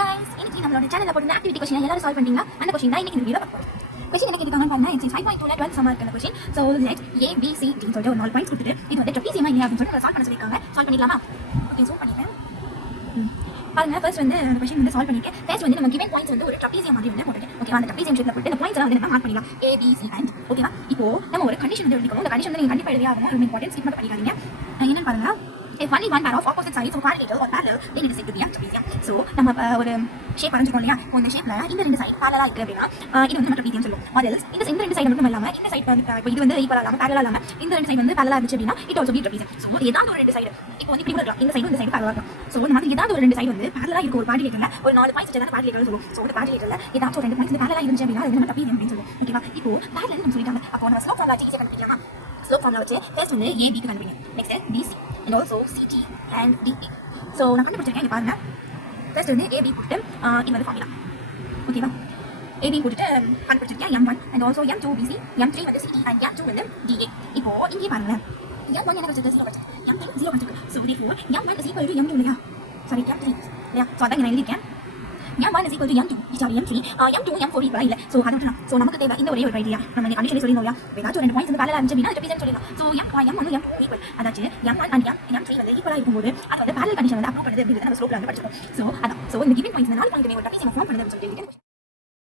guys, இன்னைக்கு நம்மளோட சேனல்ல போட்ட ஆக்டிவிட்டி क्वेश्चन எல்லாரும் சால்வ் பண்ணீங்களா? அந்த क्वेश्चन தான் இன்னைக்கு இந்த வீடியோல பார்ப்போம். क्वेश्चन என்ன கேட்டிருக்காங்கன்னு பாருங்க. It's 5.2 ல 12 சம்மா இருக்கு அந்த question. So let A B C D சொல்லிட்டு ஒரு 4 பாயிண்ட்ஸ் கொடுத்துட்டு இது வந்து ட்ரெபீசியமா இல்லையா அப்படின்னு சொல்லி சால்வ் பண்ண சொல்லிருக்காங்க. சால்வ் பண்ணிடலாமா? ஓகே, சால்வ் பண்ணிட்டேன். பாருங்க, ஃபர்ஸ்ட் வந்து அந்த क्वेश्चन வந்து சால்வ் பண்ணிருக்கேன். ஃபர்ஸ்ட் வந்து நம்ம given points வந்து ஒரு ட்ரெபீசியம் மாதிரி வந்து போட்டுட்டு ஓகேவா, அந்த ட்ரெபீசியம் ஷேப்ல போட்டு இந்த பாயிண்ட்ஸ் எல்லாம் வந்து நம்ம மார்க் பண்ணிடலாம். A B C and ஓகேவா. இப்போ நம்ம ஒரு கண்டிஷன் வந்து எடுத்துக்கணும். அந்த கண்டிஷன் வந்து நீங்க கண்டிப்பா எழுதியா ஆகணும். ரொம்ப இம்பார்ட்டன்ட், ஸ்கிப் பண்ணிக்காதீங்க. என்னன்னு பாருங்க. If only one pair of opposite sides or parallel or parallel, then it is said to be a trapezium. So நம்ம ஒரு ஷேப் வரைஞ்சிருக்கோம் இல்லையா, இந்த ஷேப்ல இந்த ரெண்டு சைடு parallel இருக்கு அப்படின்னா இது வந்து நம்ம trapezium சொல்லுவோம். Or else இந்த ரெண்டு சைடு மட்டும் இல்லாம இந்த சைடு வந்து இப்போ இது வந்து ஈக்குவலா இல்லாம parallel இல்லாம இந்த ரெண்டு சைடு வந்து parallel இருந்துச்சு அப்படின்னா it also be trapezium. So ஏதாவது ஒரு ரெண்டு சைடு இப்போ வந்து இப்படி இருக்கலாம், இந்த சைடு இந்த சைடு parallel இருக்கும். So இந்த மாதிரி ஏதாவது ஒரு ரெண்டு சைடு வந்து parallel இருக்கு. ஒரு quadrilateral ஒரு 4 பாயிண்ட்ஸ் வச்சா quadrilateral சொல்லுவோம். So ஒரு quadrilateral ஏதாவது ஒரு ரெண்டு பாயிண்ட்ஸ் வந்து parallel இருந்துச்சு அப்படின்னா அது நம்ம trapezium அப்படின்னு சொல்லுவோம். ஓகேவா. இப்போ parallel நம்ம சொல்லிட்டாங்க. அப்போ நம்ம ஸ்லோப் ஃபார்முலா ஈஸியா கண்டுபிடிக்கலாமா? ஸ்லோப் ஃபார்முலா வச்சு ஃபர்ஸ்ட் வந்து AB க்கு கண்டுபிடிங்க. Next BC and also CT and DE. So நான் கண்டுபிடிச்சிருக்கேன், இங்க பாருங்க. ஃபர்ஸ்ட் வந்து AB போட்டு இது வந்து ஃபார்முலா ஓகேவா. AB போட்டுட்டு கண்டுபிடிச்சிருக்கேன் M1 and also M2 BC, M3 வந்து CT and M2 வந்து DA. இப்போ இங்கே பாருங்க, M1 என்ன கிடைச்சது? 0 கிடைச்சது. M3 0 கிடைச்சது. So therefore M1 is equal to M2 இல்லையா, சாரி M3 இல்லையா. ஸோ அதான் நான் எழுதியிருக்கேன். M1 is equal to M2, sorry M3, M2 M4 ஈக்குவலா இல்லை. ஸோ அதை விட்டுலாம். ஸோ நமக்கு தேவை இந்த ஒரே ஒரு ஐடியா. நம்ம இந்த கண்டிஷன் சொல்லியிருந்தோம் இல்லையா, ஏதாச்சும் ரெண்டு பாயிண்ட்ஸ் வந்து parallel இருந்துச்சு அப்படின்னா ட்ரெபீசியம் சொல்லிடலாம். ஸோ M1 M2 ஈக்குவல், அதாச்சு M1 and M3 வந்து ஈக்குவலா இருக்கும்போது அது வந்து parallel கண்டிஷன் வந்து அப்ரூவ் பண்ணுது அப்படிங்கிறது நம்ம ஸ்லோப்ல வந்து படிச்சிருக்கோம். ஸோ அதான். ஸோ இந்த given points 4 பாயிண்ட் ஒரு ட்ரெபீசியம் ஃபார்ம் பண்ணுது அப்படின்னு சொல்லிட்டு